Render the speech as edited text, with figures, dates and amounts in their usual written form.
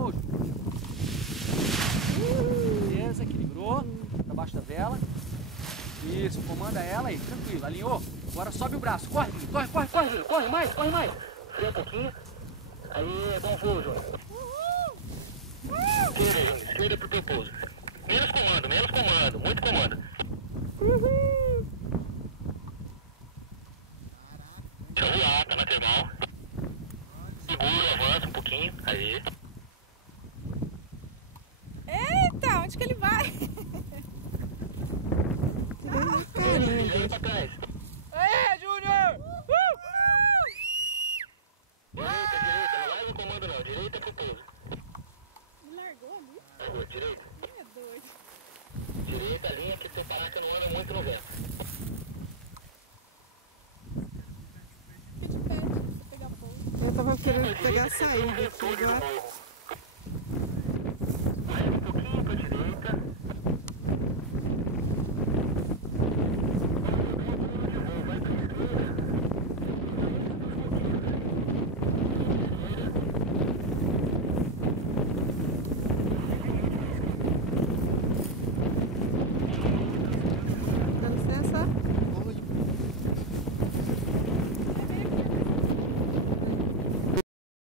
pouso. Beleza, equilibrou. Pra baixo da vela. Isso, comanda ela aí, tranquilo, alinhou. Agora sobe o braço, corre, corre, corre, corre, Júnior, corre mais, corre mais. Freia um pouquinho. Aí, bom voo, Júnior. Esquerda, Júnior, esquerda pro teu pouso. Menos comando, muito comando. Deixa eu voar, tá na termal. Segura, avança um pouquinho, aí. Eita, onde que ele vai? Virando pra trás. Aê, Júnior! Direita, não larga o comando não, direita pro pouso. Me largou ali? Largou, direita. É doido. Direita a linha que você parar que não anda muito no vento. Fica de pé, você pegar pouco. Eu tava querendo pegar a saída aqui agora.